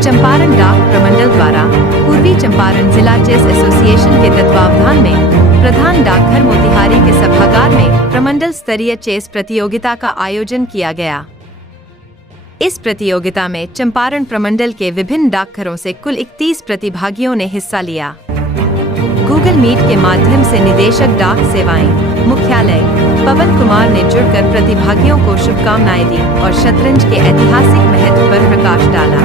चंपारण डाक प्रमंडल द्वारा पूर्वी चंपारण जिला चेस एसोसिएशन के तत्वावधान में प्रधान डाकघर मोतिहारी के सभागार में प्रमंडल स्तरीय चेस प्रतियोगिता का आयोजन किया गया। इस प्रतियोगिता में चंपारण प्रमंडल के विभिन्न डाकघरों से कुल 31 प्रतिभागियों ने हिस्सा लिया। गूगल मीट के माध्यम से निदेशक डाक सेवाएं मुख्यालय पवन कुमार ने जुड़कर प्रतिभागियों को शुभकामनाएं दी और शतरंज के ऐतिहासिक महत्व पर प्रकाश डाला।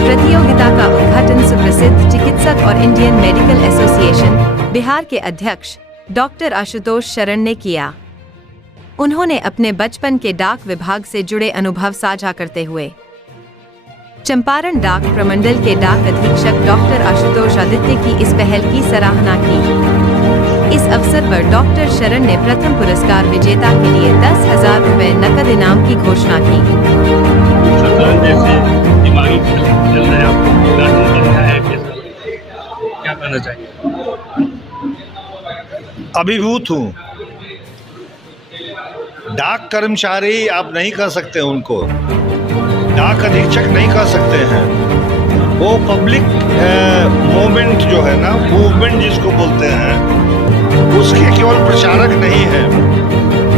प्रतियोगिता का उद्घाटन सुप्रसिद्ध चिकित्सक और इंडियन मेडिकल एसोसिएशन बिहार के अध्यक्ष डॉक्टर आशुतोष शरण ने किया। उन्होंने अपने बचपन के डाक विभाग से जुड़े अनुभव साझा करते हुए चंपारण डाक प्रमंडल के डाक अधीक्षक डॉक्टर आशुतोष आदित्य की इस पहल की सराहना की। इस अवसर पर डॉक्टर शरण ने प्रथम पुरस्कार विजेता के लिए 10,000 रुपए नकद इनाम की घोषणा की। शतरंज जैसे दिमागी खेल चल रहे हैं, आपको उद्घाटन करना है, क्या कहना चाहिए? अभिभूत हूँ। डाक कर्मचारी आप नहीं कह सकते उनको, डाक अधीक्षक नहीं कह सकते हैं। वो पब्लिक मूवमेंट जो है ना, मूवमेंट जिसको बोलते हैं, उसके केवल प्रचारक नहीं हैं,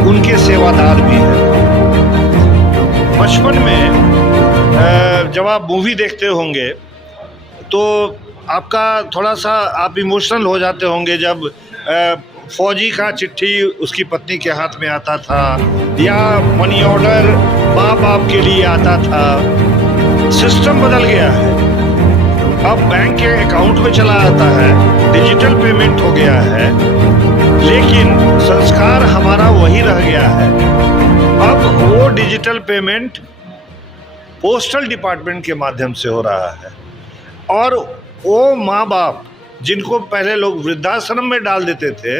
उनके सेवादार भी हैं। बचपन में जब आप मूवी देखते होंगे तो आपका थोड़ा सा आप इमोशनल हो जाते होंगे जब फौजी का चिट्ठी उसकी पत्नी के हाथ में आता था या मनी ऑर्डर माँ बाप के लिए आता था। सिस्टम बदल गया है, अब बैंक के अकाउंट में चला आता है, डिजिटल पेमेंट हो गया है, लेकिन संस्कार हमारा वही रह गया है। अब वो डिजिटल पेमेंट पोस्टल डिपार्टमेंट के माध्यम से हो रहा है और वो माँ बाप जिनको पहले लोग वृद्धाश्रम में डाल देते थे,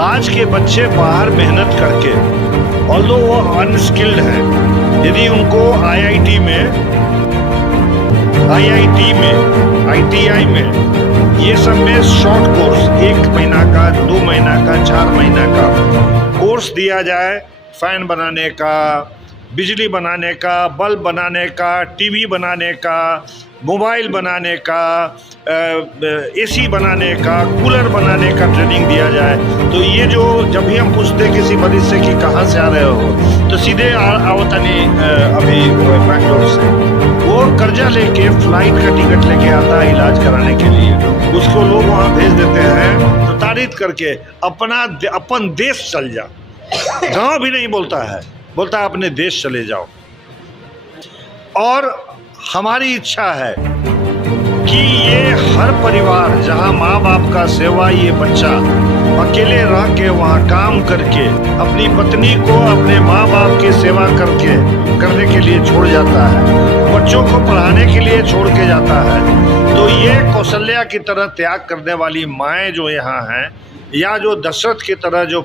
आज के बच्चे बाहर मेहनत करके, ऑल्दो वो अनस्किल्ड हैं, यदि उनको IIT में, ITI में, ये सब में शॉर्ट कोर्स 1 महीना का, 2 महीना का, 4 महीना का कोर्स दिया जाए, फैन बनाने का, बिजली बनाने का, बल्ब बनाने का, टीवी बनाने का, मोबाइल बनाने का, AC बनाने का, कूलर बनाने का ट्रेनिंग दिया जाए। तो ये जो जब भी हम पूछते किसी मरीज से कि कहाँ से आ रहे हो, तो सीधे आवता नहीं अभी बैंगलोर से, वो कर्जा लेके फ्लाइट का टिकट लेके आता है इलाज कराने के लिए, उसको लोग वहाँ भेज देते हैं प्रताड़ित करके, अपन देश चल जा। गाँव भी नहीं बोलता है, बोलता है अपने देश चले जाओ। और हमारी इच्छा है कि ये हर परिवार जहाँ माँ बाप का सेवा, ये बच्चा अकेले रह के वहाँ काम करके अपनी पत्नी को अपने माँ बाप की सेवा करने के लिए छोड़ जाता है, बच्चों को पढ़ाने के लिए छोड़ के जाता है। तो ये कौशल्या की तरह त्याग करने वाली माएँ जो यहाँ हैं, या जो दशरथ की तरह जो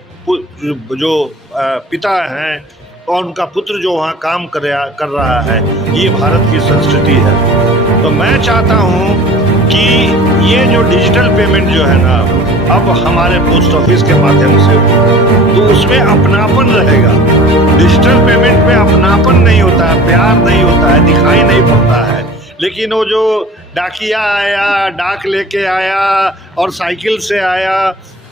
पिता हैं और उनका पुत्र जो वहाँ काम कर रहा है, ये भारत की संस्कृति है। तो मैं चाहता हूँ कि ये जो डिजिटल पेमेंट जो है ना, अब हमारे पोस्ट ऑफिस के माध्यम से हो, तो उसमें अपनापन रहेगा। डिजिटल पेमेंट में अपनापन नहीं होता है, प्यार नहीं होता है, दिखाई नहीं पड़ता है। लेकिन वो जो डाकिया आया, डाक लेके आया और साइकिल से आया,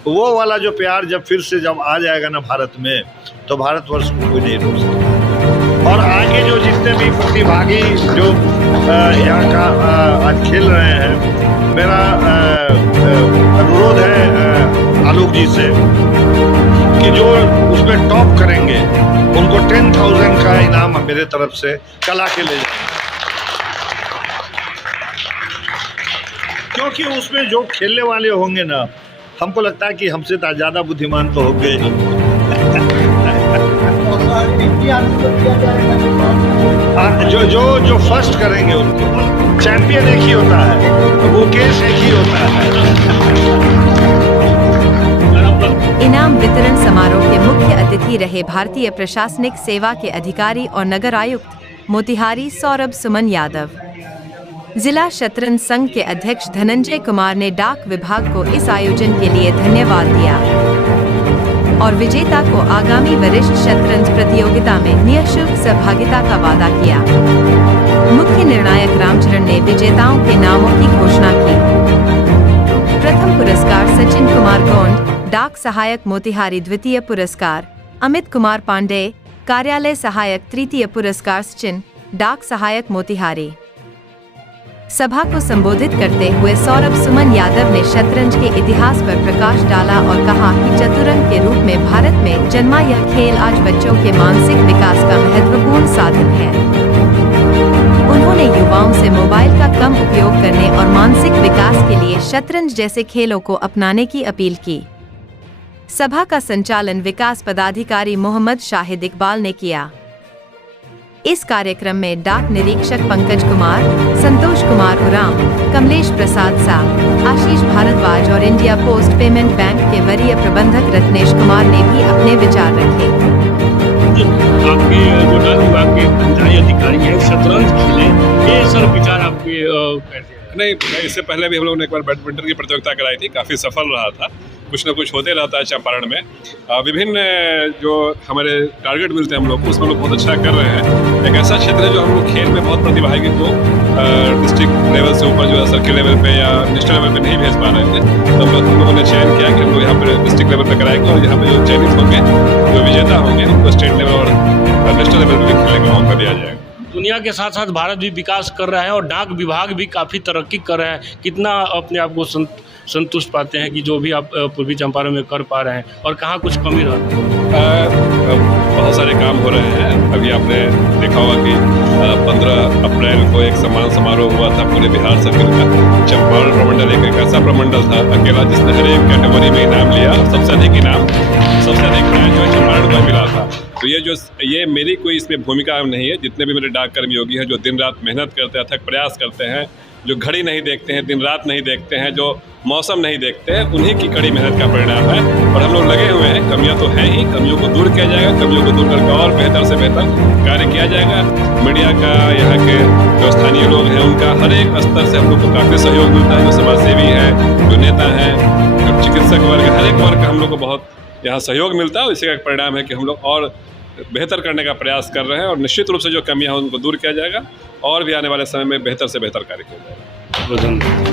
वो वाला जो प्यार जब फिर से जब आ जाएगा ना भारत में, तो भारतवर्ष को कोई नहीं रोक सकता। और आगे जो जितने भी प्रतिभागी जो यहाँ का आज खेल रहे हैं, मेरा अनुरोध है आलोक जी से कि जो उसमें टॉप करेंगे उनको 10,000 का इनाम मेरे तरफ से कला के ले जाएंगे, क्योंकि उसमें जो खेलने वाले होंगे ना, हमको लगता है कि हमसे ज़्यादा बुद्धिमान तो हो गए। जो फर्स्ट करेंगे उनको चैंपियन एक ही होता है, मुकेश एक ही होता है। इनाम वितरण समारोह के मुख्य अतिथि रहे भारतीय प्रशासनिक सेवा के अधिकारी और नगर आयुक्त मोतिहारी सौरभ सुमन यादव। जिला शतरंज संघ के अध्यक्ष धनंजय कुमार ने डाक विभाग को इस आयोजन के लिए धन्यवाद दिया और विजेता को आगामी वरिष्ठ शतरंज प्रतियोगिता में निःशुल्क सहभागिता का वादा किया। मुख्य निर्णायक राम विजेताओं के नामों की घोषणा की। प्रथम पुरस्कार सचिन कुमार गोंड, डाक सहायक मोतिहारी। द्वितीय पुरस्कार अमित कुमार पांडे, कार्यालय सहायक। तृतीय पुरस्कार सचिन, डाक सहायक मोतिहारी। सभा को संबोधित करते हुए सौरभ सुमन यादव ने शतरंज के इतिहास पर प्रकाश डाला और कहा कि चतुरंग के रूप में भारत में जन्मा यह खेल आज बच्चों के मानसिक विकास का महत्वपूर्ण साधन है। उन्होंने युवाओं से मोबाइल का कम उपयोग करने और मानसिक विकास के लिए शतरंज जैसे खेलों को अपनाने की अपील की। सभा का संचालन विकास पदाधिकारी मोहम्मद शाहिद इकबाल ने किया। इस कार्यक्रम में डाक निरीक्षक पंकज कुमार, संतोष कुमार उराम, कमलेश प्रसाद सा, आशीष भारद्वाज और इंडिया पोस्ट पेमेंट बैंक के वरीय प्रबंधक रत्नेश कुमार ने भी अपने विचार रखे। आपके जो डाक विभाग के कर्मचारी अधिकारी हैं शतरंज खेले, ये सर विचार आपके कैसे हैं? नहीं, इससे पहले भी हम लोगों ने एक बार बैडमिंटन की प्रतियोगिता कराई थी, काफ़ी सफल रहा था। कुछ ना कुछ होते रहता है चंपारण में। विभिन्न जो हमारे टारगेट मिलते हैं हम लोग को, उसमें लोग बहुत अच्छा कर रहे हैं। एक ऐसा क्षेत्र है जो हम लोग खेल में बहुत प्रतिभागी को डिस्ट्रिक्ट लेवल से ऊपर जो है सर्किल लेवल पे या नेशनल लेवल पे नहीं भेज पा रहे थे, तो हम लोगों ने चयन किया कि हम लोग यहाँ पर डिस्ट्रिक्ट लेवल पर कराएंगे और यहाँ पर जो चयनित होंगे, जो विजेता होंगे, उनको स्टेट लेवल और नेशनल लेवल पर भी खेलने का मौका दिया जाएगा। दुनिया के साथ साथ भारत भी विकास कर रहा है और डाक विभाग भी काफ़ी तरक्की कर रहा है। कितना अपने आप को संतुष्ट पाते हैं कि जो भी आप पूर्वी चंपारण में कर पा रहे हैं और कहाँ कुछ कमी रहती है? बहुत सारे काम हो रहे हैं। अभी आपने देखा होगा कि 15 अप्रैल को एक सम्मान समारोह हुआ था पूरे बिहार सर्किल का। चंपारण प्रमंडल एक ऐसा प्रमंडल था अकेला जिसने हर एक कैटेगरी में इनाम लिया। सबसे अधिक इनाम, सबसे अधिक प्राइज जो चंपारण को मिला था। तो ये मेरी कोई इसमें भूमिका नहीं है। जितने भी मेरे डाक कर्मयोगी हैं जो दिन रात मेहनत करते हैं, अथक प्रयास करते हैं, जो घड़ी नहीं देखते हैं, दिन रात नहीं देखते हैं, जो मौसम नहीं देखते हैं, उन्हीं की कड़ी मेहनत का परिणाम है। और हम लोग लगे हुए हैं। कमियां तो हैं ही, कमियों को दूर किया जाएगा, कमियों को दूर करके और बेहतर से बेहतर कार्य किया जाएगा। मीडिया का, यहाँ के जो स्थानीय लोग हैं, उनका हर एक स्तर से हम लोग को काफ़ी सहयोग मिलता है। जो समाजसेवी हैं, जो नेता हैं, जो चिकित्सक वर्ग, हर एक वर्ग का हम लोग को बहुत यहाँ सहयोग मिलता है। और इसी का परिणाम है कि हम लोग और बेहतर करने का प्रयास कर रहे हैं और निश्चित रूप से जो कमियां हैं उनको दूर किया जाएगा और भी आने वाले समय में बेहतर से बेहतर कार्य किया जाएगा।